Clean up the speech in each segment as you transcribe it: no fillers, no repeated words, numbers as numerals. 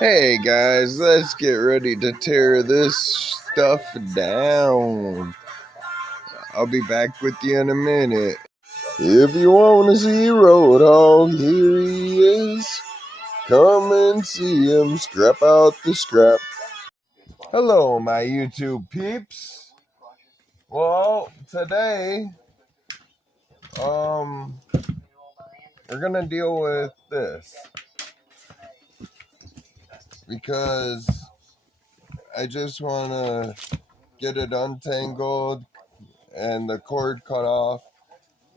Hey guys, let's get ready to tear this stuff down. I'll be back with you in a minute. If you want to see Roadhog, here he is. Come and see him scrap out the scrap. Hello, my YouTube peeps. Well, today, we're gonna deal with this because I just want to get it untangled and the cord cut off,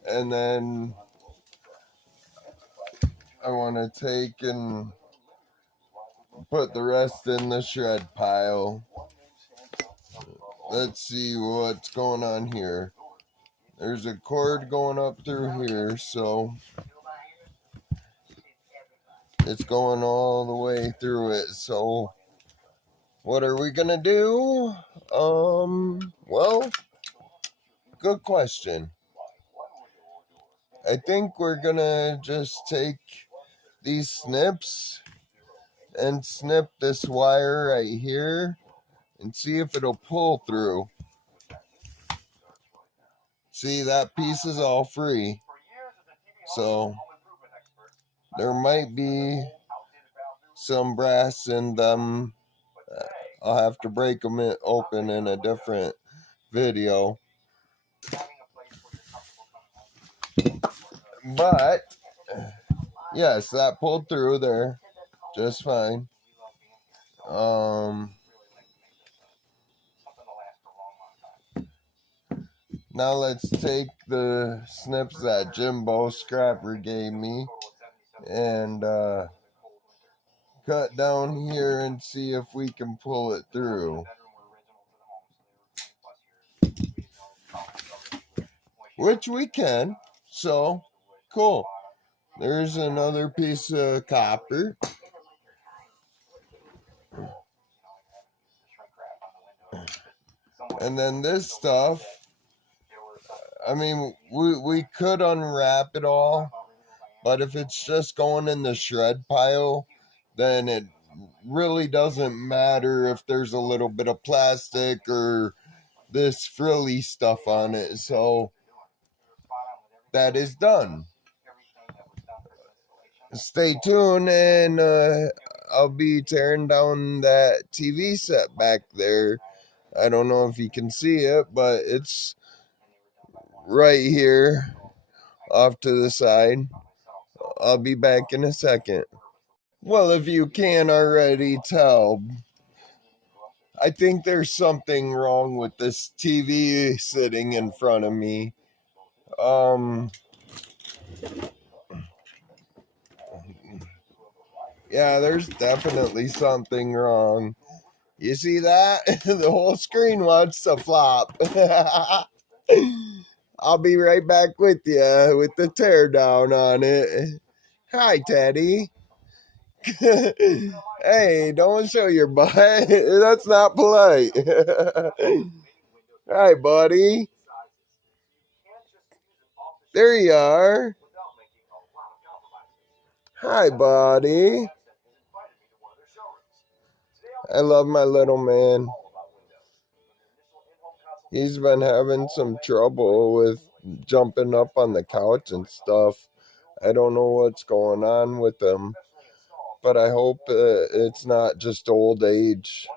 and then I want to take and put the rest in the shred pile. Let's see what's going on here. There's a cord going up through here, so it's going all the way through it. So what are we gonna do? Well, good question. I think we're gonna just take these snips and snip this wire right here and see if it'll pull through. See, that piece is all free, so there might be some brass in them. I'll have to break them open in a different video, but yes, that pulled through there just fine. Now let's take the snips that Jimbo Scrapper gave me and cut down here and see if we can pull it through. Which we can, so cool. There's another piece of copper. And then this stuff, I mean, we could unwrap it all, but if it's just going in the shred pile, then it really doesn't matter if there's a little bit of plastic or this frilly stuff on it. So that is done. Stay tuned, and I'll be tearing down that TV set back there. I don't know if you can see it, but it's right here off to the side. I'll be back in a second. Well, if you can't already tell, I think there's something wrong with this TV sitting in front of me. Yeah, there's definitely something wrong. You see that? The whole screen wants to flop. I'll be right back with you with the teardown on it. Hi, Teddy. Hey, don't show your butt. That's not polite. Hi, buddy. There you are. Hi, buddy. I love my little man. He's been having some trouble with jumping up on the couch and stuff. I don't know what's going on with him, but I hope it's not just old age.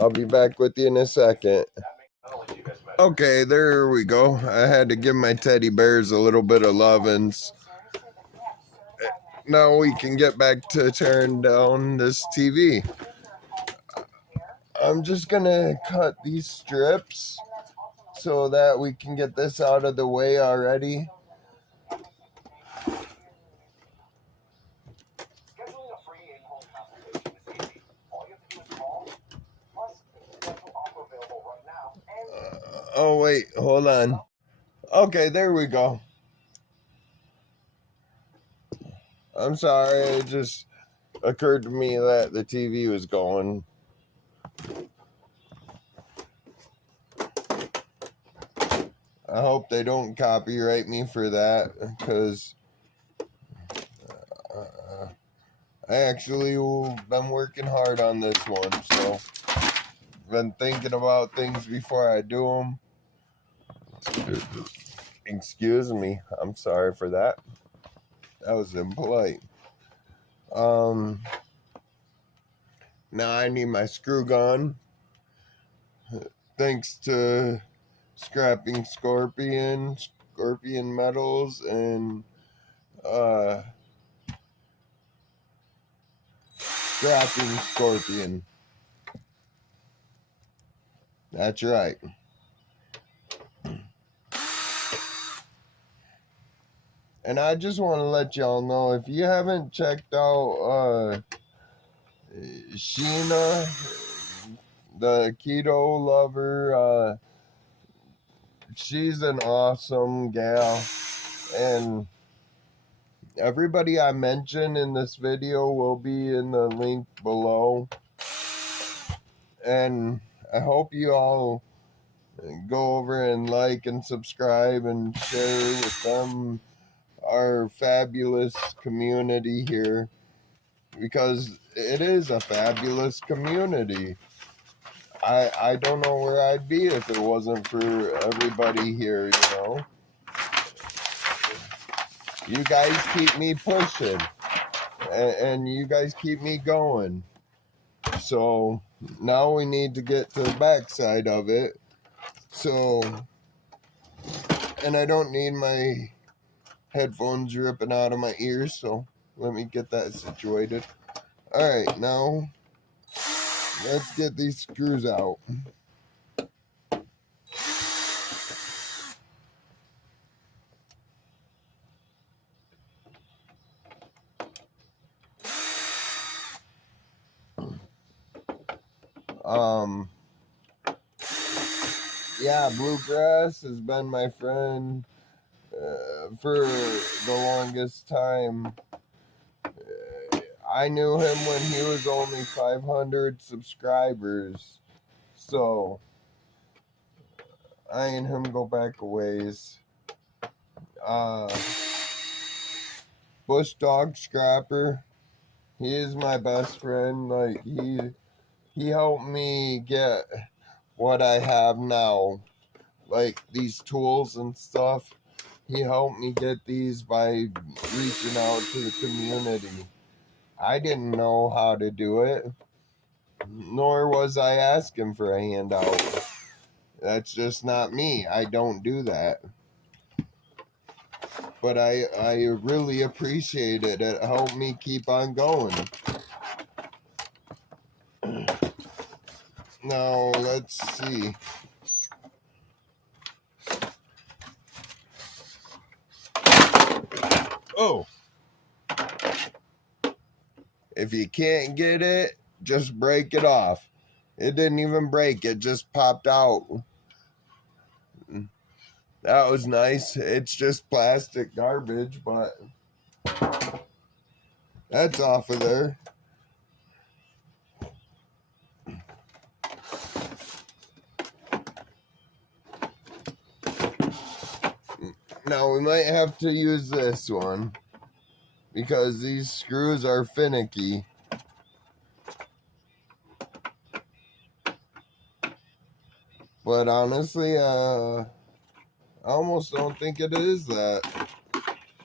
I'll be back with you in a second. Okay, there we go. I had to give my teddy bears a little bit of lovin's. Now we can get back to tearing down this TV. I'm just gonna cut these strips so that we can get this out of the way already. Oh wait, hold on. Okay, there we go. I'm sorry, it just occurred to me that the TV was going. I hope they don't copyright me for that, because I actually been working hard on this one, so been thinking about things before I do them. Excuse me, I'm sorry for that. That was impolite. Now I need my screw gun. Thanks to Scrapping Scorpion Metals, and Scrapping Scorpion. That's right. And I just want to let y'all know, if you haven't checked out Sheena, the keto lover, she's an awesome gal, and everybody I mention in this video will be in the link below. And I hope you all go over and like and subscribe and share with them our fabulous community here, because it is a fabulous community. I don't know where I'd be if it wasn't for everybody here, you know. You guys keep me pushing, and you guys keep me going. So now we need to get to the backside of it. So, and I don't need my headphones ripping out of my ears, so let me get that situated. Alright, now let's get these screws out. Yeah, Bluegrass has been my friend for the longest time. I knew him when he was only 500 subscribers, so I and him go back a ways. Bush Dog Scrapper, he is my best friend. Like, he helped me get what I have now, like these tools and stuff. He helped me get these by reaching out to the community. I didn't know how to do it, nor was I asking for a handout. That's just not me. I don't do that. But I really appreciate it. It helped me keep on going. Now, let's see. Oh! If you can't get it, just break it off. It didn't even break. It just popped out. That was nice. It's just plastic garbage, but that's off of there. Now we might have to use this one because these screws are finicky. But honestly, I almost don't think it is that.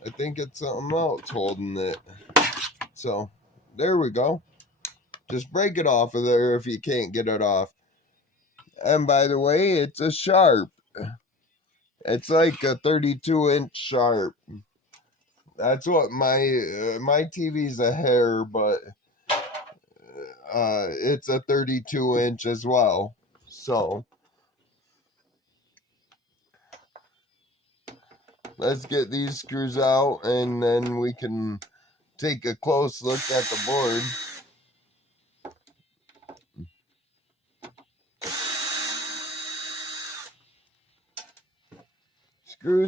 I think it's something else holding it. So, there we go. Just break it off of there if you can't get it off. And by the way, it's a Sharp. It's like a 32-inch Sharp. That's what my TV's a hair, but it's a 32-inch as well. So let's get these screws out, and then we can take a close look at the board.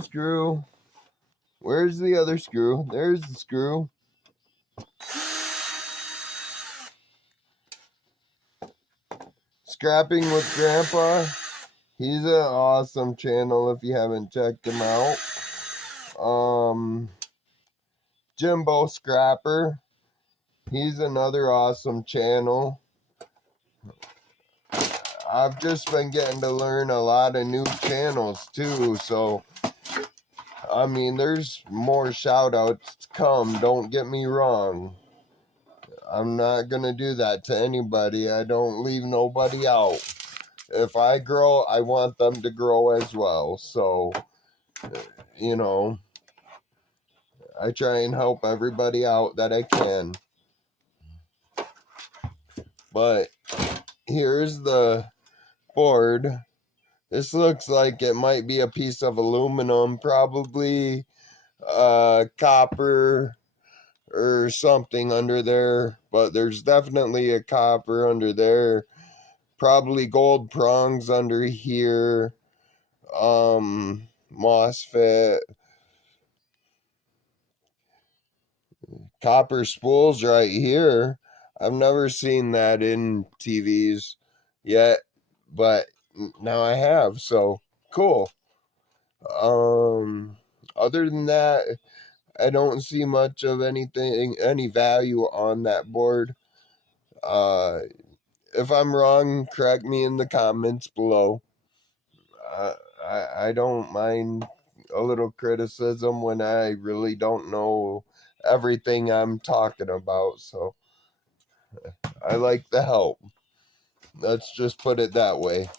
Screw. Where's the other screw? There's the screw. Scrapping with Grandpa. He's an awesome channel if you haven't checked him out. Jimbo Scrapper. He's another awesome channel. I've just been getting to learn a lot of new channels too, so I mean, there's more shout outs to come, don't get me wrong. I'm not gonna do that to anybody. I don't leave nobody out. If I grow, I want them to grow as well. So, you know, I try and help everybody out that I can. But here's the board. This looks like it might be a piece of aluminum, probably copper or something under there, but there's definitely a copper under there. Probably gold prongs under here. MOSFET. Copper spools right here. I've never seen that in TVs yet, but now I have, so cool. Other than that, I don't see much of anything, any value on that board. If I'm wrong, correct me in the comments below. I don't mind a little criticism when I really don't know everything I'm talking about, so I like the help. Let's just put it that way.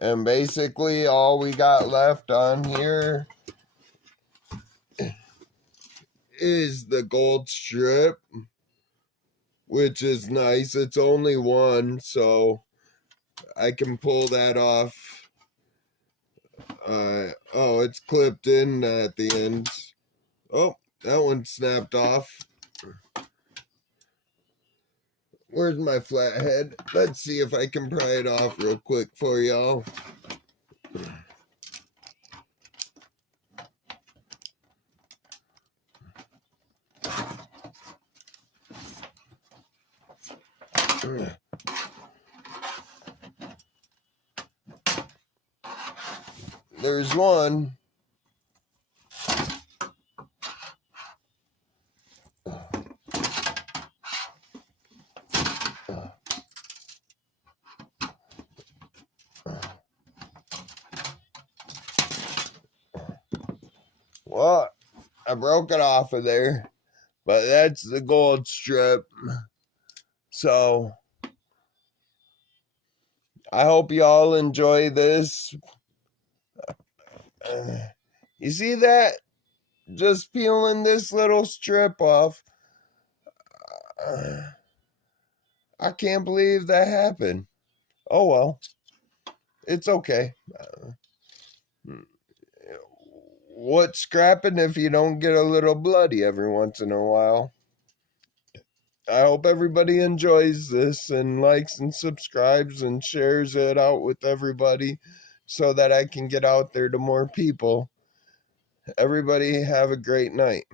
And basically all we got left on here is the gold strip, which is nice. It's only one, so I can pull that off. Oh, it's clipped in at the end. Oh, that one snapped off. Where's my flathead? Let's see if I can pry it off real quick for y'all. There's one. Well, I broke it off of there, but that's the gold strip. So I hope y'all enjoy this. You see that? Just peeling this little strip off. I can't believe that happened. Oh well, it's okay. What's scrapping if you don't get a little bloody every once in a while? I hope everybody enjoys this and likes and subscribes and shares it out with everybody so that I can get out there to more people. Everybody have a great night.